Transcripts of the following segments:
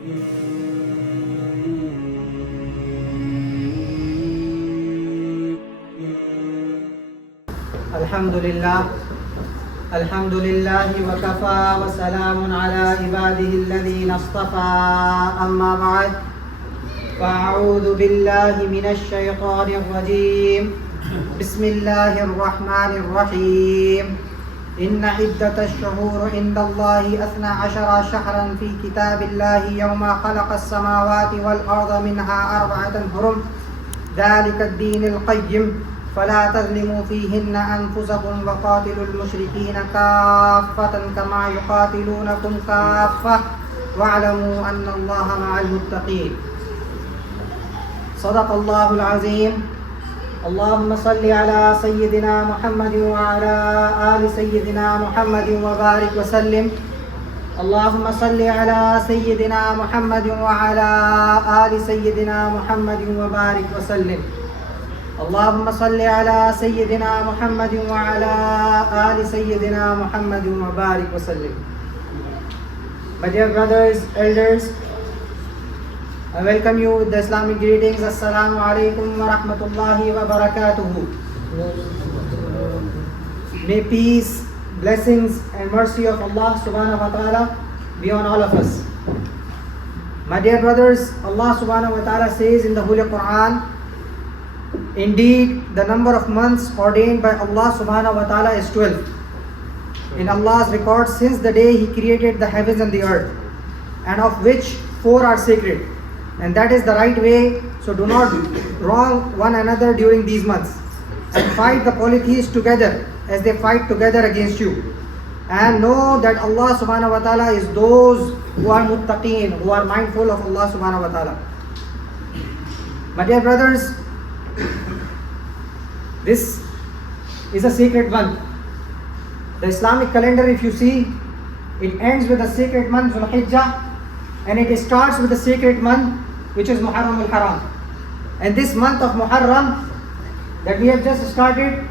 الحمد لله وكفى وسلام على عباده الذين اصطفى أما بعد فأعوذ بالله من الشيطان الرجيم بسم الله الرحمن الرحيم إن عدة الشهور عند الله 12 شهرا في كتاب الله يوم خلق السماوات والأرض منها 4 حرم ذلك الدين القيم فلا تظلموا فيهن أنفسكم وقاتلوا المشركين كافة كما يقاتلونكم كافة واعلموا أن الله مع المتقين صدق الله العظيم اللهم صل على سيدنا محمد وعلى آل سيدنا محمد وبارك وسلم اللهم صل على سيدنا محمد وعلى آل سيدنا محمد وبارك وسلم اللهم صل على سيدنا محمد وعلى آل سيدنا محمد وبارك وسلم. My dear brothers, elders, I welcome you with the Islamic greetings. Assalamu alaikum wa rahmatullahi wa barakatuhu. May peace, blessings and mercy of Allah subhanahu wa ta'ala be on all of us. My dear brothers, Allah subhanahu wa ta'ala says in the Holy Quran, indeed, the number of months ordained by Allah subhanahu wa ta'ala is 12. In Allah's record, since the day He created the heavens and the earth, and of which 4 are sacred. And that is the right way, so do not wrong one another during these months. And fight the polytheists together as they fight together against you. And know that Allah subhanahu wa ta'ala is those who are muttaqeen, who are mindful of Allah subhanahu wa ta'ala. My dear brothers, this is a sacred month. The Islamic calendar, if you see, it ends with the sacred month Dhul Hijjah, and it starts with the sacred month which is Muharram al-Haram. And this month of Muharram that we have just started,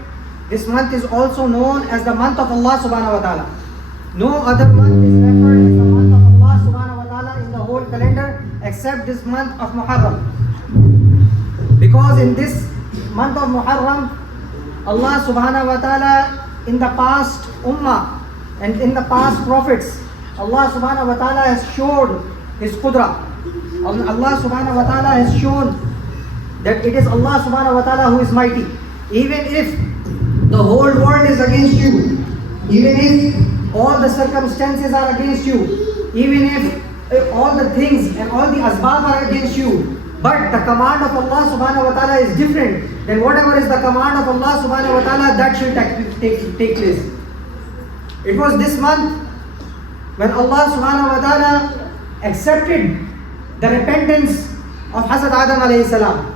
this month is also known as the month of Allah subhanahu wa ta'ala. No other month is referred as the month of Allah subhanahu wa ta'ala in the whole calendar except this month of Muharram. Because in this month of Muharram, Allah subhanahu wa ta'ala in the past ummah and in the past prophets, Allah subhanahu wa ta'ala has shown His qudra. Allah subhanahu wa ta'ala has shown that it is Allah subhanahu wa ta'ala who is mighty. Even if the whole world is against you, even if all the circumstances are against you, even if all the things and all the asbab are against you, but the command of Allah subhanahu wa ta'ala is different, then whatever is the command of Allah subhanahu wa ta'ala, that shall take place. It was this month when Allah subhanahu wa ta'ala accepted the repentance of Hazrat Adam alayhi salam.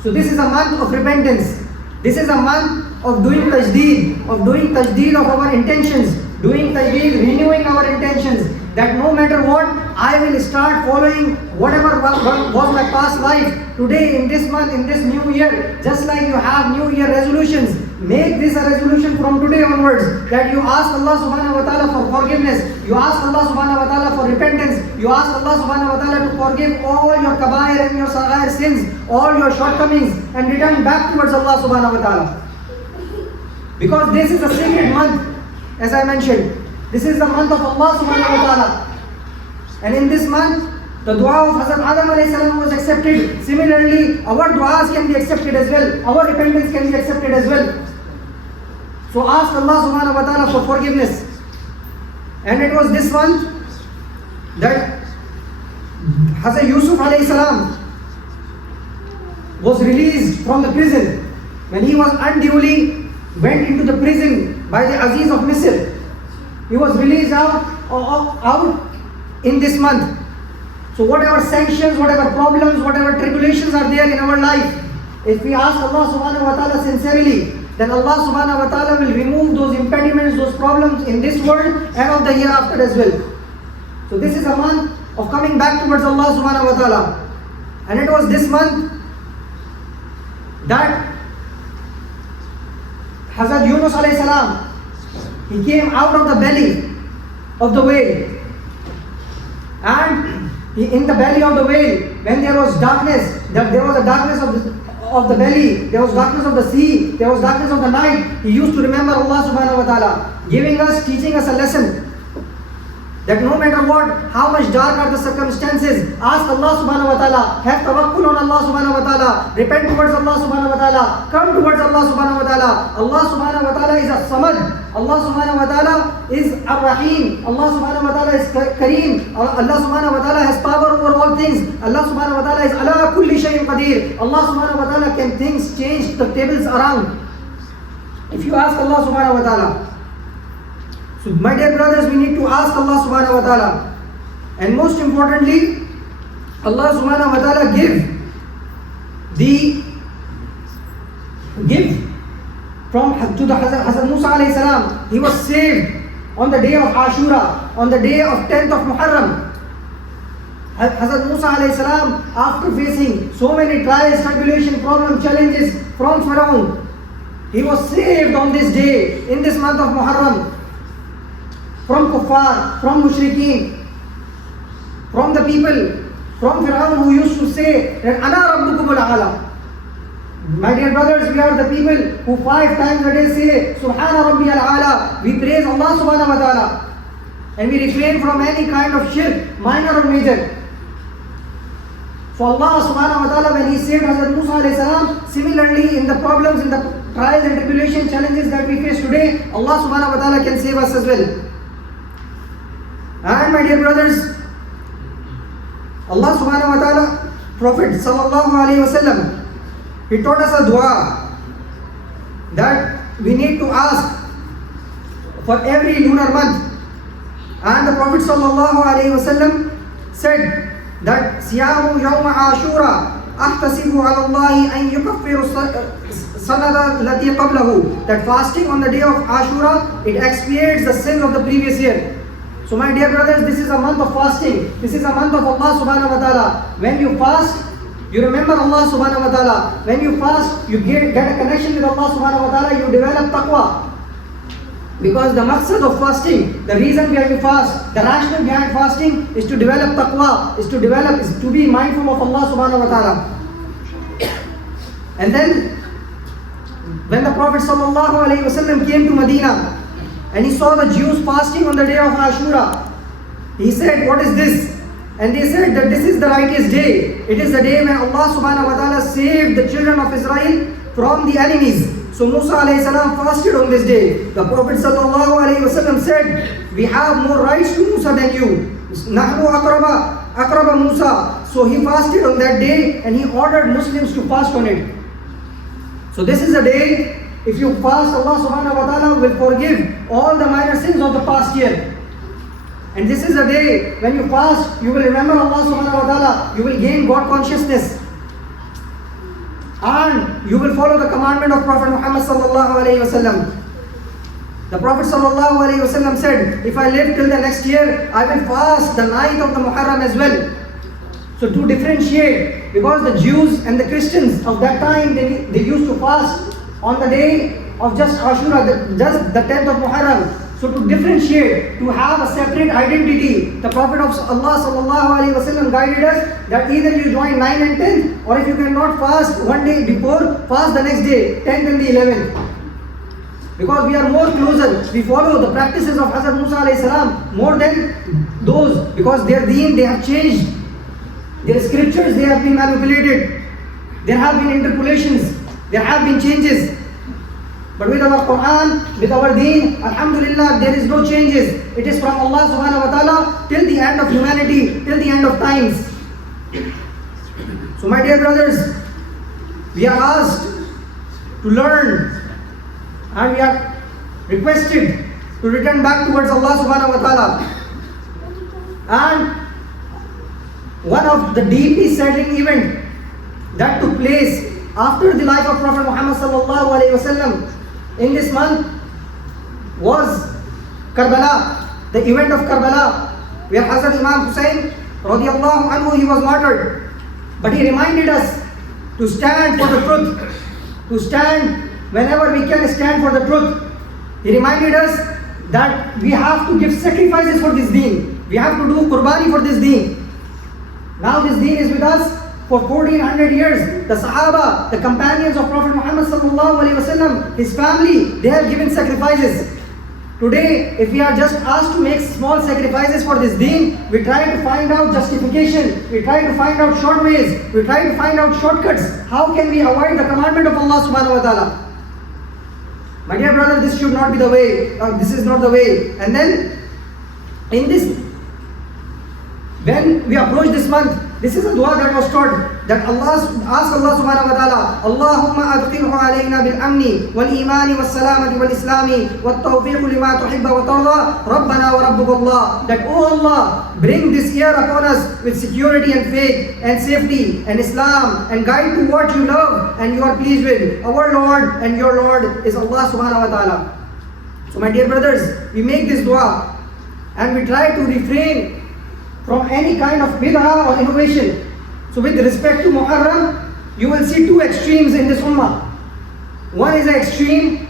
So this is a month of repentance. This is a month of doing tajdeed of our intentions, doing tajdeed, renewing our intentions, that no matter what, I will start following whatever was my past life. Today, in this month, in this new year, just like you have new year resolutions, make this a resolution from today onwards, that you ask Allah subhanahu wa ta'ala for forgiveness, you ask Allah subhanahu wa ta'ala for repentance, you ask Allah subhanahu wa ta'ala to forgive all your kabair and your sagair sins, all your shortcomings, and return back towards Allah subhanahu wa ta'ala. Because this is a sacred month, as I mentioned. This is the month of Allah subhanahu wa ta'ala. And in this month, the dua of Hazrat Adam alayhi salam was accepted. Similarly, our duas can be accepted as well. Our repentance can be accepted as well. So ask Allah subhanahu wa ta'ala for forgiveness. And it was this month that Hazrat Yusuf alayhi salam was released from the prison. When he was unduly went into the prison by the Aziz of Misr, he was released out in this month. So whatever sanctions, whatever problems, whatever tribulations are there in our life, if we ask Allah subhanahu wa ta'ala sincerely, then Allah subhanahu wa ta'ala will remove those impediments, those problems in this world and of the hereafter as well. So this is a month of coming back towards Allah subhanahu wa ta'ala. And it was this month that Hazrat Yunus alayhi salam, he came out of the belly of the whale and in the belly of the whale, when there was darkness, that there was a darkness of the belly, there was darkness of the sea, there was darkness of the night, he used to remember Allah subhanahu wa ta'ala, teaching us a lesson. That no matter what, how much dark are the circumstances, ask Allah subhanahu wa ta'ala, have tawakkul on Allah subhanahu wa ta'ala, repent towards Allah subhanahu wa ta'ala, come towards Allah subhanahu wa ta'ala. Allah subhanahu wa ta'ala is as-samad, Allah subhanahu wa ta'ala is ar-rahim, Allah subhanahu wa ta'ala is kareem, Allah subhanahu wa ta'ala has power over all things, Allah subhanahu wa ta'ala is ala kulli shay'in qadir, Allah subhanahu wa ta'ala can things change the tables around. If you ask Allah subhanahu wa ta'ala. So my dear brothers, we need to ask Allah subhanahu wa ta'ala. And most importantly, Allah subhanahu wa ta'ala give from to the Hazrat Musa alayhi salam. He was saved on the day of Ashura, on the day of 10th of Muharram. Hazrat Musa alayhi salam, after facing so many trials, tribulation, problems, challenges from Pharaoh, he was saved on this day, in this month of Muharram, from kuffar, from mushrikeen, from the people, from Fir'aun who used to say that Ana Rabbukumul A'la. My dear brothers, we are the people who 5 times a day say Subhana Rabbiyal A'la. We praise Allah subhanahu wa ta'ala. And we refrain from any kind of shirk, minor or major. So Allah subhanahu wa ta'ala, when He saved Hazrat Musa alayhi salam, similarly in the problems, in the trials and tribulation challenges that we face today, Allah subhanahu wa ta'ala can save us as well. And my dear brothers, Allah subhanahu wa ta'ala, Prophet sallallahu alayhi wa sallam, he taught us a dua that we need to ask for every lunar month. And the Prophet sallallahu alayhi wa sallam said that Siyamu yawma ashura ahtasibu ala Allahi an yukaffiru sanata lati qablahu, that fasting on the day of Ashura, it expiates the sin of the previous year. So my dear brothers, this is a month of fasting. This is a month of Allah subhanahu wa ta'ala. When you fast, you remember Allah subhanahu wa ta'ala. When you fast, you get a connection with Allah subhanahu wa ta'ala, you develop taqwa. Because the maqsad of fasting, the reason why we fast, the rationale behind fasting is to develop taqwa, is to be mindful of Allah subhanahu wa ta'ala. And then, when the Prophet sallallahu alayhi wa sallam came to Medina, and he saw the Jews fasting on the day of Ashura, he said, what is this? And they said that this is the righteous day. It is the day when Allah subhanahu wa ta'ala saved the children of Israel from the enemies. So Musa alayhi salam fasted on this day. The Prophet sallallahu alayhi wa sallam said, we have more rights to Musa than you. Nahnu akraba Musa. So he fasted on that day and he ordered Muslims to fast on it. So this is a day, if you fast, Allah subhanahu wa ta'ala will forgive all the minor sins of the past year. And this is a day when you fast, you will remember Allah subhanahu wa ta'ala, you will gain God consciousness. And you will follow the commandment of Prophet Muhammad sallallahu alayhi wa sallam. The Prophet sallallahu alayhi wa sallam said, if I live till the next year, I will fast the night of the Muharram as well. So to differentiate, because the Jews and the Christians of that time, they used to fast on the day of just Ashura, just the 10th of Muharram. So to differentiate, to have a separate identity, the Prophet of Allah sallallahu alaihi wasallam guided us that either you join 9 and 10, or if you cannot fast one day before, fast the next day, 10th and the 11th. Because we are more closer, we follow the practices of Hazrat Musa alayhi salam more than those, because their deen, they have changed. Their scriptures, they have been manipulated. There have been interpolations. There have been changes. But with our Quran, with our deen, alhamdulillah, there is no changes. It is from Allah subhanahu wa ta'ala till the end of humanity, till the end of times. So my dear brothers, we are asked to learn and we are requested to return back towards Allah subhanahu wa ta'ala. And one of the deeply saddening event that took place after the life of Prophet Muhammad sallallahu alaihi wasallam in this month was Karbala, the event of Karbala, where Hazrat Imam Hussain radiallahu anhu, he was martyred. But he reminded us to stand for the truth, to stand whenever we can stand for the truth. He reminded us that we have to give sacrifices for this deen. We have to do qurbani for this deen. Now this deen is with us for 1400 years. The Sahaba, the companions of Prophet Muhammad sallallahu alaihi wasallam, his family, they have given sacrifices. Today, if we are just asked to make small sacrifices for this deen, we try to find out justification, we try to find out short ways, we try to find out shortcuts. How can we avoid the commandment of Allah subhanahu wa ta'ala? My dear brother, this should not be the way, this is not the way. And then, in this, when we approach this month, this is a dua that was taught, that ask Allah subhanahu wa ta'ala, Allahumma adkhilhu alayna bil amni wal imani was salamati wal islami wat tawfiq lima tuhibba wa tarda rabbana wa rabbuk Allah, that oh Allah, bring this year upon us with security and faith and safety and Islam, and guide to what you love and you are pleased with. Our Lord and your Lord is Allah subhanahu wa ta'ala. So my dear brothers, we make this dua and we try to refrain from any kind of bid'ah or innovation. So with respect to Muharram, you will see two extremes in this ummah. One is an extreme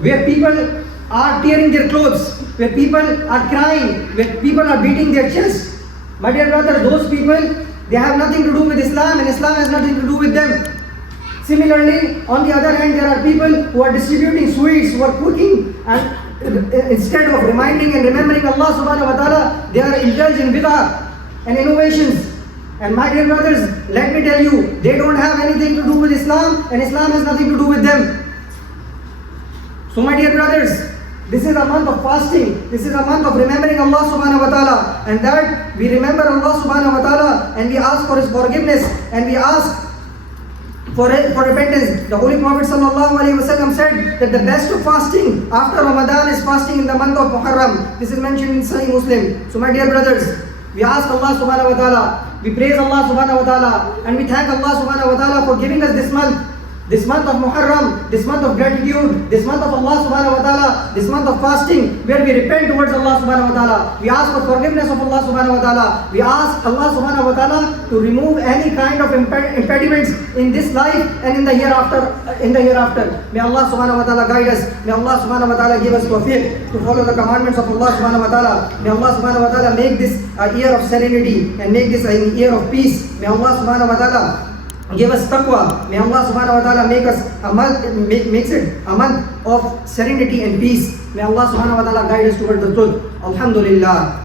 where people are tearing their clothes, where people are crying, where people are beating their chest. My dear brother, those people, they have nothing to do with Islam and Islam has nothing to do with them. Similarly, on the other hand, there are people who are distributing sweets, who are cooking, and instead of reminding and remembering Allah subhanahu wa ta'ala, they are indulged in bid'ah and innovations. And my dear brothers, let me tell you, they don't have anything to do with Islam and Islam has nothing to do with them. So my dear brothers, this is a month of fasting, this is a month of remembering Allah subhanahu wa ta'ala, and that we remember Allah subhanahu wa ta'ala and we ask for His forgiveness and we ask for repentance. The Holy Prophet sallallahu alaihi wasallam said that the best of fasting after Ramadan is fasting in the month of Muharram. This is mentioned in Sahih Muslim. So my dear brothers, we ask Allah subhanahu wa ta'ala, we praise Allah subhanahu wa ta'ala, and we thank Allah subhanahu wa ta'ala for giving us this month of Muharram, this month of gratitude, this month of Allah subhanahu wa ta'ala, this month of fasting, where we repent towards Allah subhanahu wa ta'ala. We ask for forgiveness of Allah subhanahu wa ta'ala. We ask Allah subhanahu wa ta'ala to remove any kind of impediments in this life and in the hereafter. May Allah subhanahu wa ta'ala guide us. May Allah subhanahu wa ta'ala give us tawfiq to follow the commandments of Allah subhanahu wa ta'ala. May Allah subhanahu wa ta'ala make this a year of serenity and make this a year of peace. May Allah subhanahu wa ta'ala give us taqwa. May Allah subhanahu wa ta'ala makes it a month of serenity and peace. May Allah subhanahu wa ta'ala guide us towards the truth. Alhamdulillah.